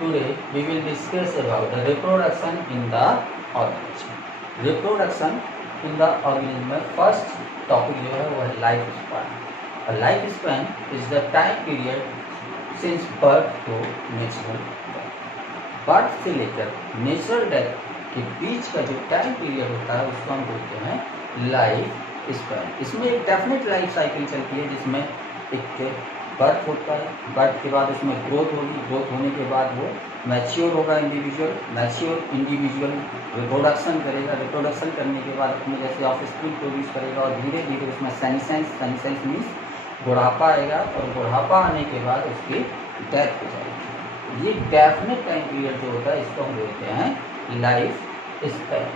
Today we will discuss about the reproduction in the organism. Reproduction in the organism में first topic जो है वो है life span. Life span is the time period since birth to natural birth से लेकर natural death के बीच का जो टाइम पीरियड होता है उसको हम बोलते हैं लाइफ स्पैन. इसमें एक डेफिनेट लाइफ साइकिल चलती है जिसमें एक बर्थ होता है, बर्थ के बाद उसमें ग्रोथ होगी, ग्रोथ होने के बाद वो मैच्योर होगा इंडिविजुअल, मैच्योर इंडिविजुअल रिप्रोडक्शन करेगा, रिप्रोडक्शन करने के बाद अपने जैसे ऑफस्प्रिंग प्रोड्यूस करेगा और धीरे धीरे उसमें सेनेसेंस मीन्स बुढ़ापा आएगा और बुढ़ापा आने के बाद उसकी डेथ हो जाएगी. ये डेफिनेट टाइम पीरियड जो होता है इसको हम बोलते हैं life span.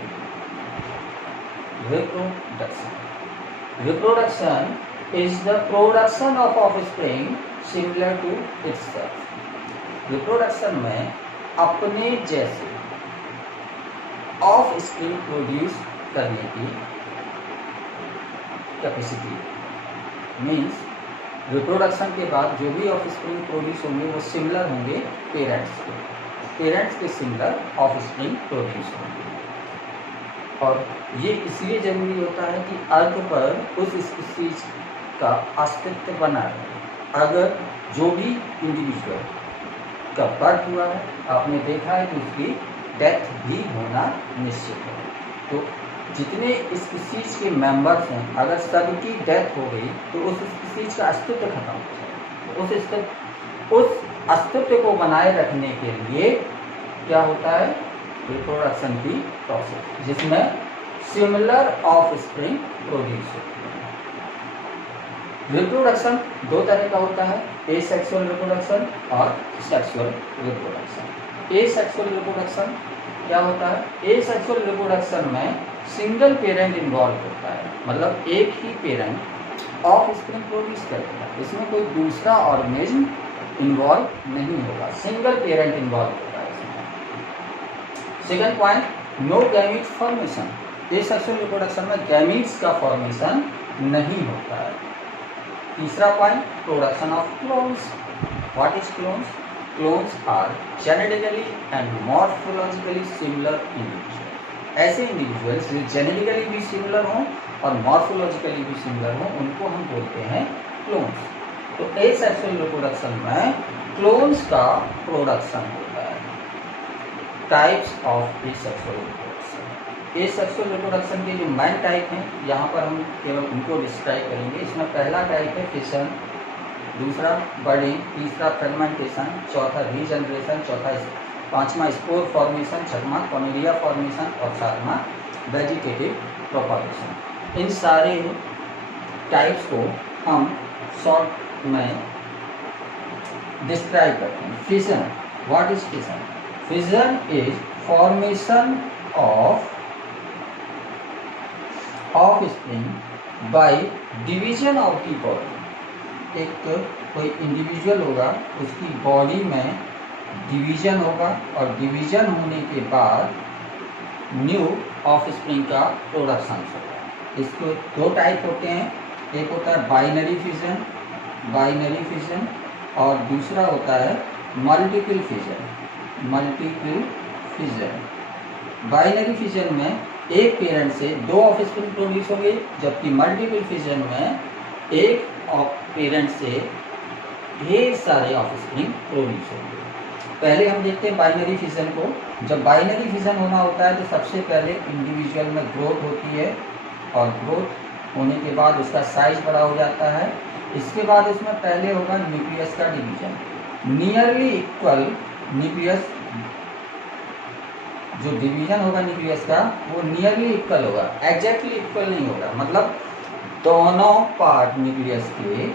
Reproduction is the production of offspring similar to itself. Reproduction में अपने जैसे ऑफस्प्रिंग प्रोड्यूस करने की कैपेसिटी मीन्स रिप्रोडक्शन के बाद जो भी ऑफस्प्रिंग प्रोड्यूस होंगे वो सिमिलर होंगे पेरेंट्स के सिमिलर ऑफस्प्रिंग प्रोड्यूस होंगे. और ये इसलिए जरूरी होता है कि अर्थ पर उस स्पीशीज का अस्तित्व बना रहे. अगर जो भी इंडिविजुअल का बर्थ हुआ है आपने देखा है कि उसकी डेथ भी होना निश्चित है. तो जितने स्पीशीज के मेंबर्स हैं अगर सबकी डेथ हो गई तो उस स्पीशीज का अस्तित्व खत्म हो जाएगा. उस अस्तित्व को बनाए रखने के लिए क्या होता है रिप्रोडक्शन की प्रोसेस जिसमें सिमिलर ऑफस्प्रिंग प्रोड्यूस होती है. रिप्रोडक्शन दो तरह का होता है, एसेक्सुअल रिप्रोडक्शन और सेक्सुअल रिप्रोडक्शन. एसेक्सुअल रिप्रोडक्शन क्या होता है? एसेक्सुअल रिप्रोडक्शन में सिंगल पेरेंट इन्वॉल्व होता है, मतलब एक ही पेरेंट ऑफस्प्रिंग प्रोड्यूस करता है. इसमें कोई दूसरा ऑर्गेनिज्म इन्वॉल्व नहीं होगा, सिंगल पेरेंट इन्वॉल्व होता है इसमें. Second point, no gamete formation. Asexual reproduction में गैमीट्स का फॉर्मेशन नहीं होता है. तीसरा point, production of clones. What is clones? Clones are genetically and morphologically similar individual. ऐसे इंडिविजुअल्स जो जेनेटिकली भी सिमिलर हों और मॉर्फोलॉजिकली भी सिमिलर हों उनको हम बोलते हैं क्लोन्स. तो एसेक्सुअल रिप्रोडक्शन में क्लोन्स का प्रोडक्शन होता है. Types of asexual reproduction. Asexual reproduction के जो मेन टाइप हैं यहाँ पर हम केवल उनको डिस्क्राइब करेंगे. इसमें पहला टाइप है फिशन, दूसरा बर्डिंग, तीसरा फ्रेगमेंटेशन, चौथा रीजनरेशन, पांचवा स्पोर फॉर्मेशन, छठवां कॉनिडिया फॉर्मेशन और सातवां वेजिटेटिव प्रोपगेशन. इन सारे टाइप्स को हम शॉर्ट में डिस्क्राइब करते हैं. Fission, what is fission? Fission is formation of offspring by division of the body. एक कोई इंडिविजुअल होगा उसकी बॉडी में डिवीजन होगा और डिवीजन होने के बाद न्यू ऑफस्प्रिंग का प्रोडक्शन होगा. इसको दो टाइप होते हैं, एक होता है बाइनरी फिजन और दूसरा होता है मल्टीपल फिजन. बाइनरी फिजन में एक पेरेंट से दो ऑफस्प्रिंग प्रोड्यूस होंगे जबकि मल्टीपल फिजन में एक पेरेंट से ढेर सारे ऑफस्प्रिंग प्रोड्यूस होंगे. पहले हम देखते हैं बाइनरी फिजन को. जब बाइनरी फिजन होना होता है तो सबसे पहले इंडिविजुअल में ग्रोथ होती है और ग्रोथ होने के बाद उसका साइज बड़ा हो जाता है. इसके बाद इसमें पहले होगा न्यूक्लियस का डिवीजन. नियरली इक्वल न्यूक्लियस, जो डिवीजन होगा न्यूक्लियस का वो नियरली इक्वल होगा, एग्जैक्टली इक्वल नहीं होगा. मतलब दोनों पार्ट न्यूक्लियस के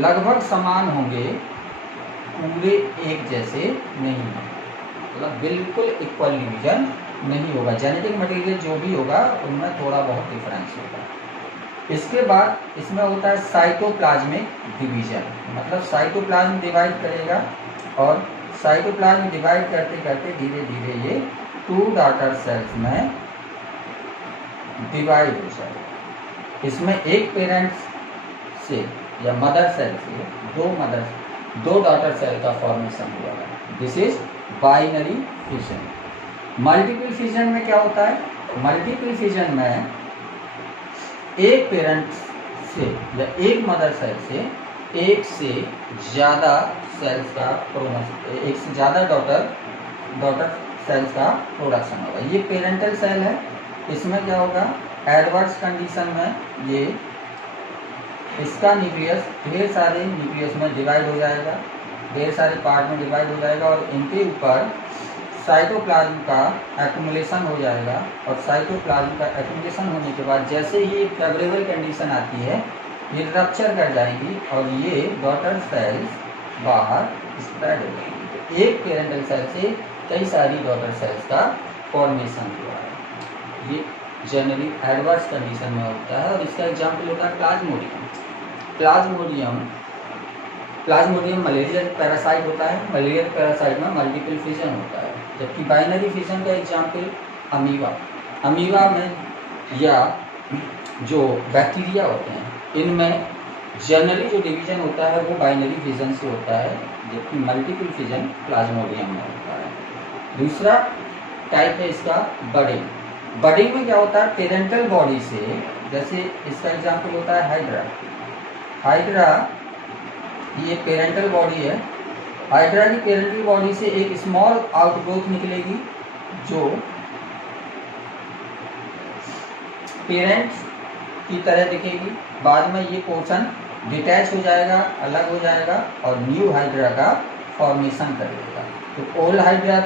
लगभग समान होंगे, पूरे एक जैसे नहीं होंगे, मतलब बिल्कुल इक्वल डिवीजन नहीं होगा. जेनेटिक मटेरियल जो भी होगा उनमें थोड़ा बहुत डिफरेंस होगा. इसके बाद इसमें होता है साइटोप्लाज्मिक डिवीजन, मतलब साइटोप्लाज्म डिवाइड करेगा और साइटोप्लाज्म डिवाइड करते करते धीरे धीरे ये 2 डॉटर सेल्स में डिवाइड हो जाएगा. इसमें एक पेरेंट्स से या मदर सेल से दो मदर दो डॉटर सेल का फॉर्मेशन हुआ है, this is binary fission. Multiple fission में क्या होता है? मल्टीपल फिजन में एक पेरेंट से या एक मदर सेल से एक से ज़्यादा सेल्स का एक से ज़्यादा डॉटर सेल्स का प्रोडक्शन होगा। ये पेरेंटल सेल है, इसमें क्या होगा? एडवर्स कंडीशन में ये इसका न्यूक्लियस ढेर सारे न्यूक्लियस में डिवाइड हो जाएगा, ढेर सारे पार्ट में डिवाइड हो जाएगा और इनके ऊपर साइटोप्लाज्म का एक्युमुलेशन हो जाएगा। और साइटोप्लाज्म का एक्युमुलेशन होने के बाद जैसे ही फेवरेबल कंडीशन आती है, ये रप्चर कर जाएंगी और ये डॉटर सेल्स बाहर स्प्रेड हो जाएंगी। तो एक पेरेंटल सेल से कई सारी डॉटर सेल्स का फॉर्मेशन हुआ है। ये जनरली एडवर्स कंडीशन में होता है और इसका एग्जाम्पल होता है प्लाज्मोडियम। प्लाज्मोडियम मलेरियल पैरासाइट होता है, मलेरियल पैरासाइट में मल्टीपल फिजन होता है। जबकि बाइनरी फिजन का एग्जाम्पल अमीबा में या जो बैक्टीरिया होते हैं इनमें जनरली जो डिवीजन होता है वो बाइनरी फिजन से होता है, जबकि मल्टीपल फिजन प्लाज्मोडियम में होता है। दूसरा टाइप है इसका बडिंग। बडिंग में क्या होता है? पेरेंटल बॉडी से, जैसे इसका एग्जाम्पल होता है हाइड्रा, ये पेरेंटल बॉडी है। हाइड्रा की पेरेंटल बॉडी से एक स्मॉल आउटग्रोथ निकलेगी जो पेरेंट की तरह दिखेगी। बाद में ये पोर्शन डिटैच हो जाएगा, अलग हो जाएगा और न्यू हाइड्रा का फॉर्मेशन करेगा। तो ओल्ड हाइड्रा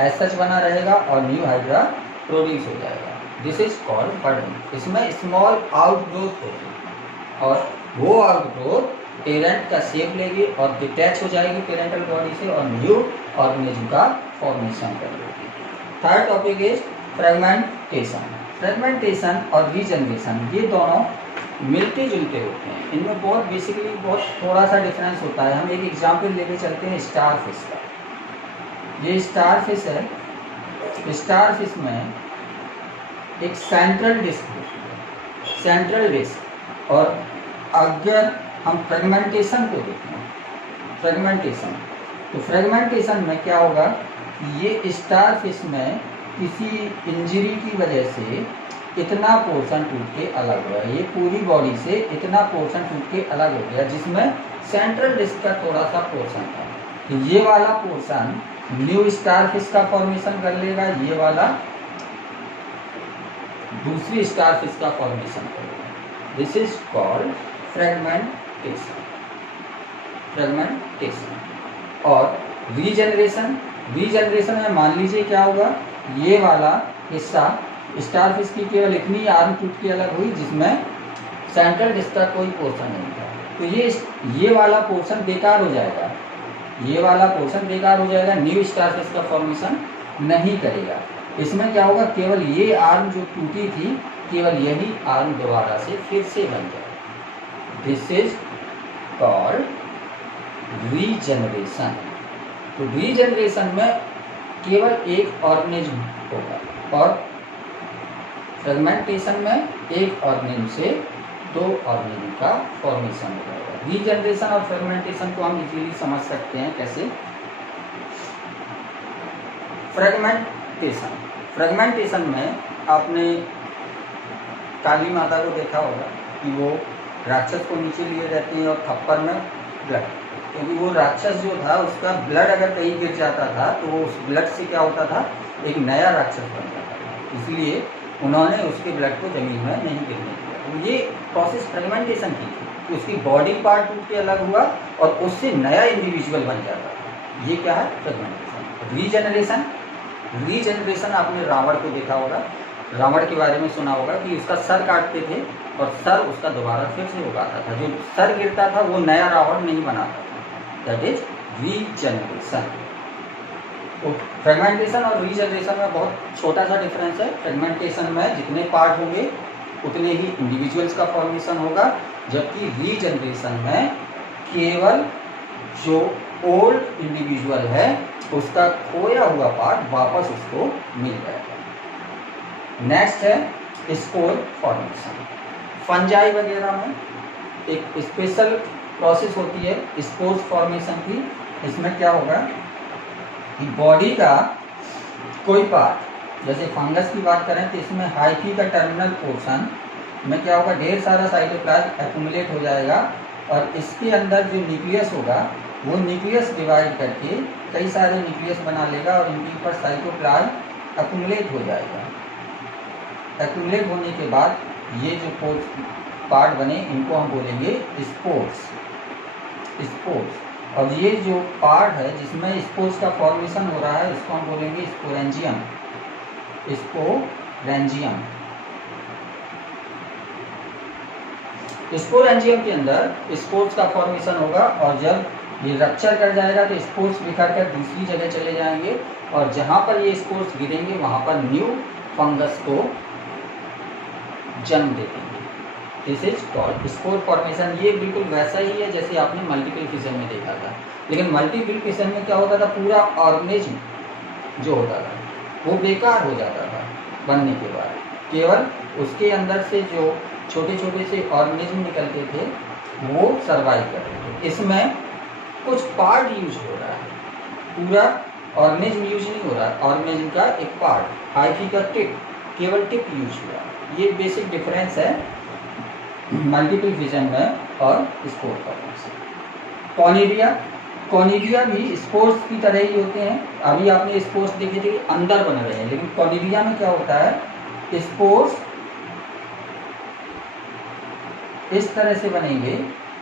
एज सच बना रहेगा और न्यू हाइड्रा प्रोड्यूस हो जाएगा। This is called budding. इसमें स्मॉल आउटग्रोथ होगी और वो आउटग्रोथ पेरेंट का शेप लेगी और डिटैच हो जाएगी पेरेंटल बॉडी से और न्यू ऑर्गेनिज्म का फॉर्मेशन करेगी। थर्ड टॉपिक इज फ्रेगमेंटेशन और रीजनरेशन। ये दोनों मिलते जुलते होते हैं, इनमें बहुत थोड़ा सा डिफरेंस होता है। हम एक एग्जाम्पल लेके चलते हैं स्टार फिश का। ये स्टार फिश है। स्टार फिश में एक सेंट्रल डिस्क और अगर हम फ्रेगमेंटेशन को देखें, तो फ्रेगमेंटेशन में क्या होगा? ये स्टार फिश में किसी इंजरी की वजह से इतना पोर्शन टूट के अलग हुआ है, ये पूरी बॉडी से इतना पोर्शन टूट के अलग हो गया जिसमें सेंट्रल डिस्क का थोड़ा सा पोर्शन था। तो ये वाला पोर्शन न्यू स्टार फिश का फॉर्मेशन कर लेगा, ये वाला दूसरी स्टार फिश का फॉर्मेशन करेगा। This is called fragmentation. और रीजनरेशन में मान लीजिए क्या होगा? ये वाला हिस्सा स्टार फिश की केवल इतनी आर्म टूट के अलग हुई जिसमें सेंट्रल डिस्क का कोई पोर्शन नहीं था, तो ये वाला पोर्शन बेकार हो जाएगा। ये वाला पोर्शन बेकार हो जाएगा, न्यू स्टार फिश का फॉर्मेशन नहीं करेगा। इसमें क्या होगा? केवल ये आर्म जो टूटी थी, केवल यही आर्म दोबारा से फिर से बन जाएगा। This is called regeneration. तो रीजनरेशन में केवल एक ऑर्गेनिज्म होगा और फ्रेगमेंटेशन में एक ऑर्गेनिज्म से दो ऑर्गेनिज्म का फॉर्मेशन हो जाएगा। रीजनरेशन और फ्रेगमेंटेशन को हम इजीली समझ सकते हैं कैसे? फ्रेगमेंटेशन में आपने काली माता को देखा होगा कि वो राक्षस को नीचे लिए रहती है और थप्पड़ में ब्लड, क्योंकि वो राक्षस जो था उसका ब्लड अगर कहीं गिर जाता था तो वो उस ब्लड से क्या होता था? एक नया राक्षस बन जाता था। इसलिए उन्होंने उसके ब्लड को जमीन में नहीं गिरने दिया। तो ये प्रोसेस फ्रेगमेंटेशन की थी, उसकी बॉडी पार्ट टूट के अलग हुआ और उससे नया इंडिविजुअल बन जाता था। ये क्या है? फ्रेगमेंटेशन। रीजनरेशन आपने रावण को देखा होगा, रावण के बारे में सुना होगा कि उसका सर काटते थे और सर उसका दोबारा फिर से उगाता था। जो सर गिरता था वो नया रावण नहीं बनाता था। That is regeneration. तो फ्रेगमेंटेशन और रीजनरेशन में बहुत छोटा सा डिफरेंस है। फ्रेगमेंटेशन में जितने पार्ट होंगे उतने ही इंडिविजुअल्स का फॉर्मेशन होगा, जबकि रीजनरेशन में केवल जो ओल्ड इंडिविजुअल है उसका खोया हुआ पार्ट वापस उसको मिल जाएगा। नेक्स्ट है स्पोर फॉर्मेशन। फंजाई वगैरह में एक स्पेशल प्रोसेस होती है स्पोर्स फॉर्मेशन की। इसमें क्या होगा कि बॉडी का कोई पार्ट, जैसे फंगस की बात करें तो इसमें हाइफी का टर्मिनल पोर्शन में क्या होगा, ढेर सारा साइटोप्लाज्म एक्यूमुलेट हो जाएगा और इसके अंदर जो न्यूक्लियस होगा वो न्यूक्लियस डिवाइड करके कई सारे न्यूक्लियस बना लेगा और इनके ऊपर साइटोप्लाज्म एक्यूमुलेट हो जाएगा। एक्यूमुलेट होने के बाद ये जो पार्ट बने इनको हम बोलेंगे स्पोर्स। अब ये जो पार्ट है जिसमें स्पोर्स का फॉर्मेशन हो रहा है इसको हम बोलेंगे स्पोरेंजियम। स्पोरेंजियम के अंदर स्पोर्स का फॉर्मेशन होगा और जब ये रप्चर कर जाएगा तो स्पोर्स बिखर कर दूसरी जगह चले जाएंगे और जहाँ पर ये स्पोर्स गिरेंगे वहाँ पर न्यू फंगस को जन्म दे देंगे। This is called spore formation. ये बिल्कुल वैसा ही है जैसे आपने मल्टीपल फिशन में देखा था, लेकिन मल्टीपल फिशन में क्या होता था, पूरा ऑर्गेनिज्म जो होता था वो बेकार हो जाता था बनने के बाद, केवल उसके अंदर से जो छोटे छोटे से ऑर्गेनिज्म निकलते थे वो सर्वाइव करते थे। इसमें कुछ पार्ट यूज हो रहा है, पूरा ऑर्गेनिज्म यूज नहीं हो रहा है, ऑर्गेनिज्म का एक पार्ट हाइफी का टिप, केवल टिप यूज हुआ। ये बेसिक डिफरेंस है मल्टीपल फिशन में और स्पोर फॉर्मेशन। कॉनिडिया भी स्पोर्स की तरह ही होते हैं। अभी आपने स्पोर्स देखे थे अंदर बन रहे हैं, लेकिन कॉनिडिया में क्या होता है, स्पोर्स इस तरह से बनेंगे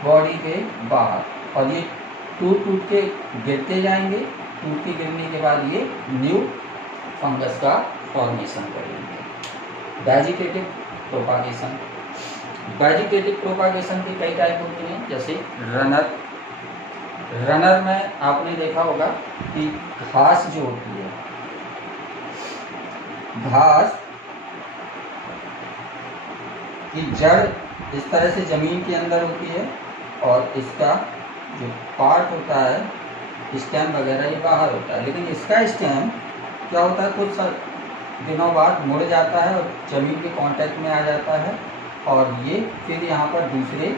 बॉडी के बाहर और ये टूट टूट के गिरते जाएंगे। टूट के गिरने के बाद ये न्यू फंगस का फॉर्मेशन करेंगे। Vegetative propagation. वेजिटेटिव प्रोपागेशन की कई टाइप होती हैं, जैसे रनर में आपने देखा होगा कि घास जो होती है, घास की जड़ इस तरह से जमीन के अंदर होती है और इसका जो पार्ट होता है, स्टेम वगैरह, ये बाहर होता है, लेकिन इसका स्टेम क्या होता है, कुछ दिनों बाद मुड़ जाता है और जमीन के कांटेक्ट में आ जाता है और ये फिर यहाँ पर दूसरे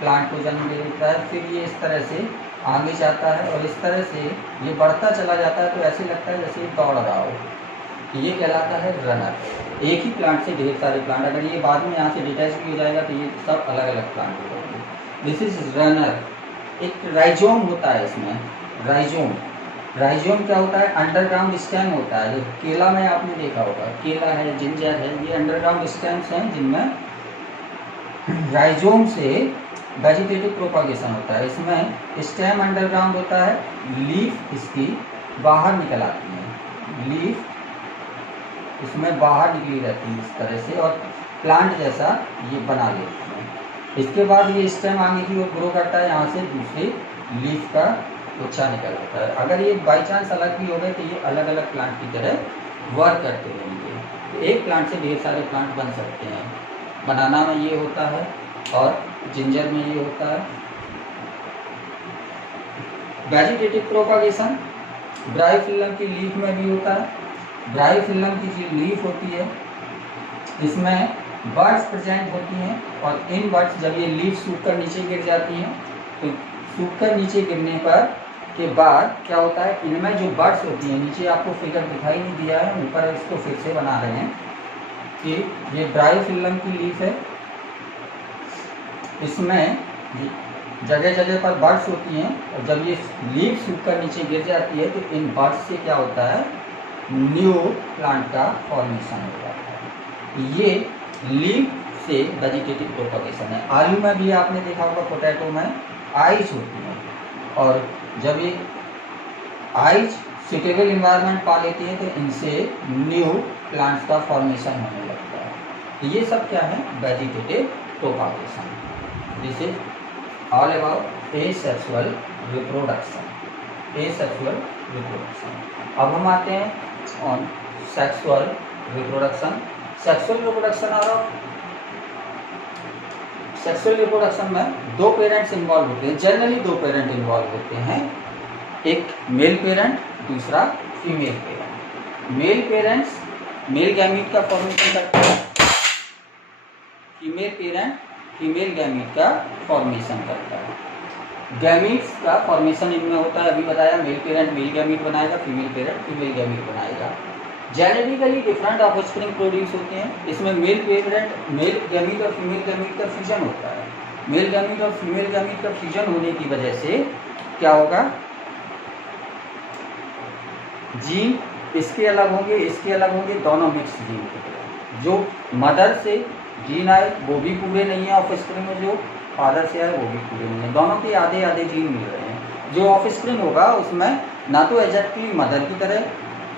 प्लांट को जन्म दे देता है। फिर ये इस तरह से आगे जाता है और इस तरह से ये बढ़ता चला जाता है, तो ऐसे लगता है जैसे दौड़ रहा हो। ये कहलाता है रनर। एक ही प्लांट से ढेर सारे प्लांट, अगर ये बाद में यहाँ से डिटैच भी हो जाएगा तो ये सब अलग अलग प्लांट हो जाएंगे। This is runner. एक राइजोम होता है इसमें, राइजोम क्या होता है, अंडरग्राउंड स्टेम होता है। जो केला में आपने देखा होगा, केला है, जिंजर है, ये अंडरग्राउंड स्टेम्स हैं जिनमें राइजोम से वेजिटेटिव प्रोपागेशन होता है। इसमें स्टेम अंडरग्राउंड होता है, लीफ इसकी बाहर निकल आती है, लीफ इसमें बाहर निकली रहती है इस तरह से और प्लांट जैसा ये बना लेती है। इसके बाद ये स्टेम आगे की ओर ग्रो करता है, यहाँ से दूसरी लीफ का गुच्छा निकल आता है। अगर ये बाई चांस अलग भी हो गए तो ये अलग अलग प्लांट की तरह वर्क करते रहेंगे। तो एक प्लांट से ढेर सारे प्लांट बन सकते हैं। बनाना में ये होता है और जिंजर में ये होता है। वेजिटेटिव प्रोपागेशन ब्रायोफिल्लम की लीफ में भी होता है। ब्रायोफिल्लम की जो लीफ होती है इसमें बर्ड्स प्रेजेंट होती हैं और इन बर्ड्स जब ये लीफ सूखकर नीचे गिर जाती हैं तो सूखकर नीचे गिरने पर के बाद क्या होता है, इनमें जो बर्ड्स होती हैं, नीचे आपको फिगर दिखाई नहीं दिया है, ऊपर इसको फिर से बना रहे हैं कि ये ब्रायोफिल्लम की लीफ है। इसमें जगह जगह पर बर्ड्स होती हैं और जब ये लीफ सूखकर नीचे गिर जाती है तो इन बर्ड्स से क्या होता है, न्यू प्लांट का फॉर्मेशन हो जाता है। ये लीफ से वेजिटेटिव प्रोपागेशन है। आलू में भी आपने देखा होगा, पोटैटो में आइज होती है और जब ये आइज सुटेबल इन्वायरमेंट पा लेती है तो इनसे न्यू प्लांट्स का फॉर्मेशन होने लगता है। तो ये सब क्या है, vegetative propagation. This is all about asexual reproduction. अब हम आते हैं on sexual reproduction. Sexual reproduction में दो पेरेंट्स इन्वॉल्व होते हैं। जनरली दो पेरेंट इन्वॉल्व होते हैं, एक मेल पेरेंट, दूसरा female parent. Male parents male gamete का फॉर्मेशन करते हैं, फीमेल पेरेंट फीमेल गैमीट का फॉर्मेशन करता है। गैमीट्स का फॉर्मेशन इनमें होता है, अभी बताया, मेल पेरेंट मेल गैमीट बनाएगा, फीमेल पेरेंट फीमेल गैमीट बनाएगा। जेनेटिकली डिफरेंट ऑफस्प्रिंग प्रोड्यूस होते हैं। इसमें मेल पेरेंट मेल गैमीट और फीमेल गैमीट का फ्यूजन होता है। मेल गैमीट और फीमेल गैमीट का फ्यूजन होने की वजह से क्या होगा, जीन इसके अलग होंगे, इसके अलग होंगे, दोनों मिक्स जीन के। जो मदर से जीन आए वो भी पूरे नहीं है ऑफस्प्रिंग में, जो फादर से आए वो भी पूरे नहीं है, दोनों के आधे आधे जीन मिल रहे हैं। जो ऑफस्प्रिंग होगा उसमें ना तो एग्जैक्टली मदर की तरह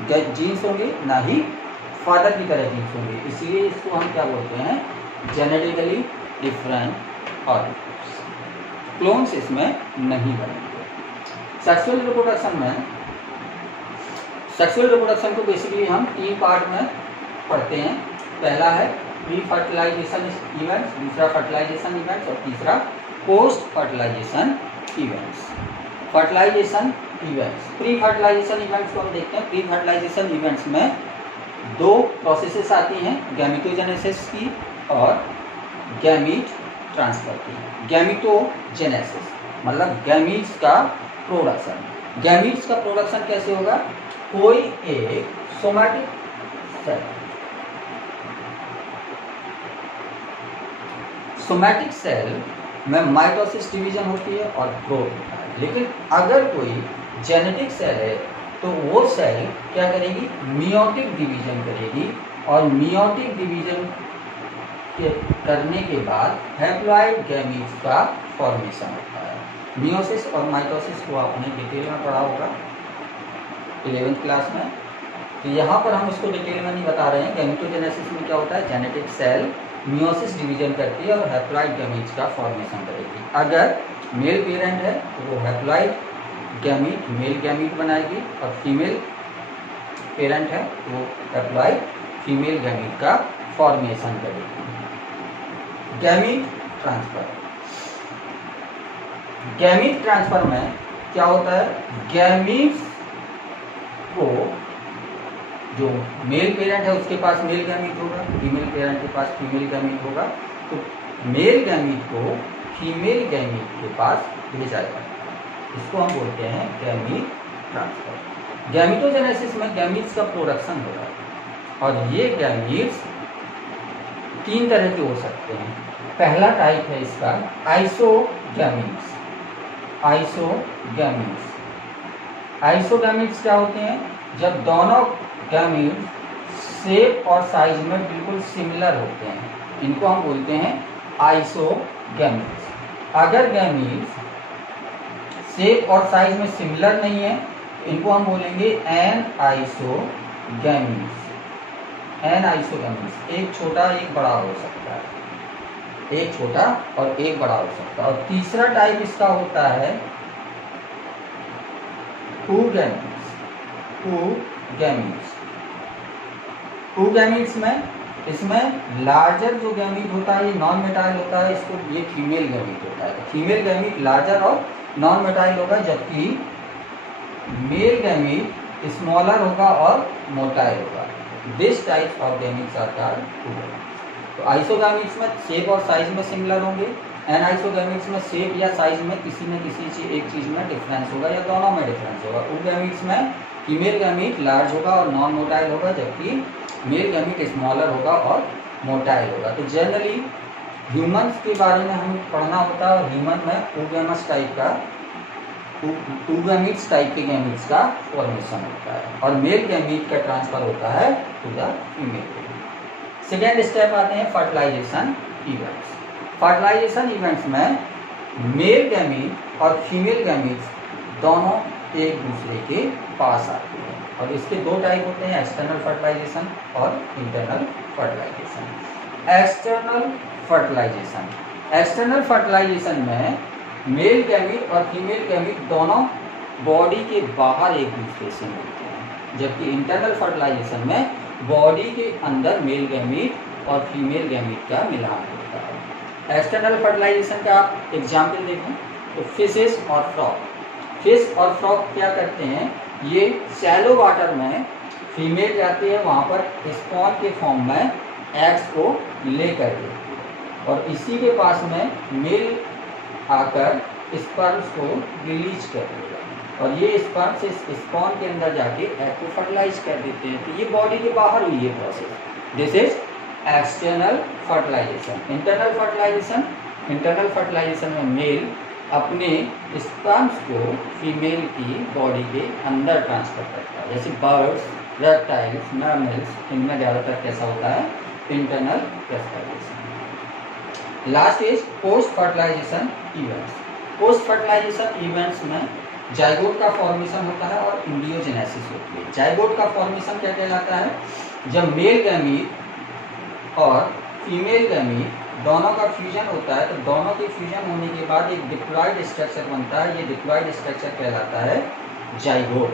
जीन्स होंगे, ना ही फादर की तरह जीन्स होंगे, इसलिए इसको हम क्या बोलते हैं, जेनेटिकली डिफरेंट और क्लोन्स इसमें नहीं बनेंगे। सेक्सुअल रिप्रोडक्शन को बेसिकली हम 3 पार्ट में पढ़ते हैं। पहला है प्री फर्टिलाइजेशन इवेंट्स, दूसरा फर्टिलाइजेशन इवेंट्स और तीसरा post fertilization events. Fertilization events, pre fertilization events को हम देखते हैं। प्री फर्टिलाइजेशन इवेंट्स में 2 प्रोसेसेस आती हैं, गैमेटोजेनेसिस की और गैमीट ट्रांसफर की। गैमेटोजेनेसिस मतलब गैमीट्स का प्रोडक्शन। गैमीट्स का प्रोडक्शन कैसे होगा, कोई एक सोमैटिक सेल, सोमैटिक सेल में माइटोसिस डिवीजन होती है और ग्रोथ होता है। लेकिन अगर कोई जेनेटिक सेल है तो वो सेल क्या करेगी, मियोटिक डिवीजन करेगी, और मियोटिक डिवीजन के करने के बाद हैप्लॉइड गैमीट्स का फॉर्मेशन होता है। मियोसिस और माइटोसिस को आपने डिटेल में पढ़ा होगा 11th क्लास में, तो यहाँ पर हम उसको डिटेल में नहीं बता रहे हैं। गैमेटोजेनेसिस में क्या होता है, जेनेटिक सेल मियोसिस डिवीजन करती है और हैप्लॉइड गैमीट्स का फॉर्मेशन करेगी। अगर मेल पेरेंट है तो वो हैप्लॉइड गैमीट मेल गैमीट बनाएगी, और फीमेल पेरेंट है तो वो हैप्लॉइड फीमेल गैमीट का फॉर्मेशन करेगी। गैमीट ट्रांसफर, गैमीट ट्रांसफर में क्या होता है, गैमीट्स को जो मेल पेरेंट है उसके पास मेल गैमीट होगा, फीमेल पेरेंट के पास फीमेल गैमीट होगा, तो मेल गैमीट को फीमेल गैमीट के पास भेजा जाएगा। इसको हम बोलते हैं गैमीट ट्रांसफर। गैमेटोजेनेसिस में गैमीट्स का प्रोडक्शन होगा, और ये गैमीट्स 3 तरह के हो सकते हैं। पहला टाइप है इसका आइसोगैमीट्स। आइसोगैमीट्स क्या होते हैं, जब दोनों गैमीट्स शेप और साइज में बिल्कुल सिमिलर होते हैं, इनको हम बोलते हैं आइसोगैमीट्स। अगर गैमीट्स शेप और साइज में सिमिलर नहीं है, इनको हम बोलेंगे एनआइसोगैमीट्स। एनआइसोगैमीट्स, एक छोटा एक बड़ा हो सकता है, एक छोटा और एक बड़ा हो सकता है। और तीसरा टाइप इसका होता है oogametes में इसमें लार्जर जो गैमीट होता है ये नॉन मेटाइल होता है, इसको ये फीमेल गैमीट होता है। फीमेल गैमीट लार्जर और नॉन मेटाइल होगा, जबकि मेल गैमीट स्मॉलर होगा और मोटाइल होगा। This type of gametes are called. तो आइसोगैमीट्स में शेप और साइज में सिमिलर होंगे, एनआइसोगैमीट्स में शेप या साइज में किसी न किसी एक चीज में डिफरेंस होगा या दोनों में डिफरेंस होगा। oogametes में फीमेल गैमीट लार्ज होगा और नॉन मोटाइल होगा, जबकि मेल गैमीट स्मॉलर होगा और मोटाइल होगा। तो जनरली ह्यूमंस के बारे में हमें पढ़ना होता है, और ह्यूमन में oogametes टाइप के गैमीट्स का फॉर्मेशन होता है, और मेल गैमीट का ट्रांसफर होता है to the female. Second step आते हैं फर्टिलाइजेशन इवेंट्स। फर्टिलाइजेशन इवेंट्स में मेल गैमीट और फीमेल गैमीट्स दोनों एक दूसरे के पास आते हैं, और इसके 2 टाइप होते हैं, एक्सटर्नल फर्टिलाइजेशन और इंटरनल फर्टिलाइजेशन। एक्सटर्नल फर्टिलाइजेशन में मेल गैमीट और फीमेल गैमीट दोनों बॉडी के बाहर एक दूसरे से मिलते हैं, जबकि इंटरनल फर्टिलाइजेशन में बॉडी के अंदर मेल गैमीट और फीमेल गैमीट का मिलान होता है। एक्सटर्नल फर्टिलाइजेशन का आप एग्जाम्पल देखें तो फिशेस और फ्रॉग। फिश और फ्रॉग क्या करते हैं, ये शैलो वाटर में फीमेल जाती है, वहाँ पर स्पॉन के फॉर्म में एग्स को लेकर के, और इसी के पास में मेल आकर स्पर्म्स को रिलीज कर देगा और ये स्पर्म्स इस स्पॉन के अंदर जाके एग को फर्टिलाइज कर देते हैं। तो ये बॉडी के बाहर हुई है process. This is external fertilization. Internal fertilization में मेल अपने स्पर्म्स को फीमेल की बॉडी के अंदर ट्रांसफर करता है। जैसे बर्ड्स, रेप्टाइल्स, मैमल्स, इनमें ज़्यादातर कैसा होता है, internal fertilization. Last is post fertilization events. Post fertilization events में जाइगोट का फॉर्मेशन होता है और एम्ब्रियोजेनेसिस होती है। जाइगोट का फॉर्मेशन क्या कहलाता है, जब मेल गैमीट और फीमेल गैमीट दोनों का फ्यूजन होता है, तो दोनों के फ्यूजन होने के बाद एक डिप्लॉयड स्ट्रक्चर बनता है। ये डिप्लॉयड स्ट्रक्चर कहलाता है जाइगोट।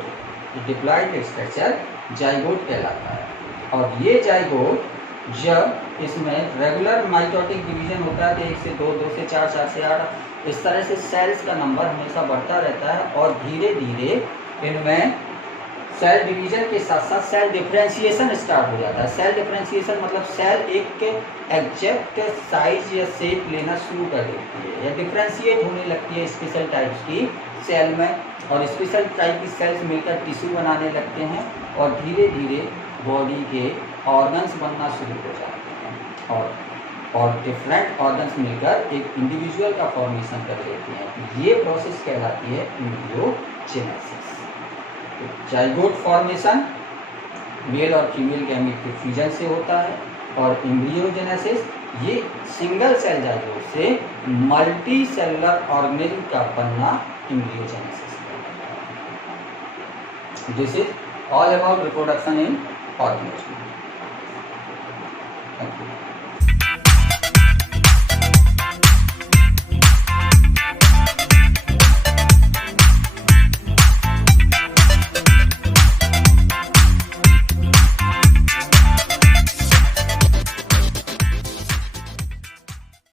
ये डिप्लॉयड स्ट्रक्चर जाइगोट कहलाता है। और ये जाइगोट जब इसमें रेगुलर माइटोटिक डिवीजन होता है, तो 1 से 2, 2 से 4, 4 से 8, इस तरह से सेल्स का नंबर हमेशा बढ़ता रहता है और धीरे धीरे इनमें सेल डिवीजन के साथ साथ सेल डिफरेंशिएशन स्टार्ट हो जाता है। सेल डिफरेंशिएशन मतलब सेल एक एग्जैक्ट साइज या शेप लेना शुरू कर देती है या डिफरेंशिएट होने लगती है स्पेशल टाइप्स की सेल में, और स्पेशल टाइप की सेल्स मिलकर टिश्यू बनाने लगते हैं और धीरे धीरे बॉडी के ऑर्गन्स बनना शुरू हो जाते हैं और डिफरेंट ऑर्गन्स मिलकर एक इंडिविजुअल का फॉर्मेशन कर लेते हैं। ये प्रोसेस कहलाती है एम्ब्रियोजेनेसिस। जाइगोट फॉर्मेशन मेल और फीमेल गैमीट के फ्यूजन से होता है और एम्ब्रियोजेनेसिस ये सिंगल सेल जाइगोट से मल्टी सेलुलर ऑर्गेनिज्म का बनना embryogenesis. This is all about reproduction in organism. Thank you.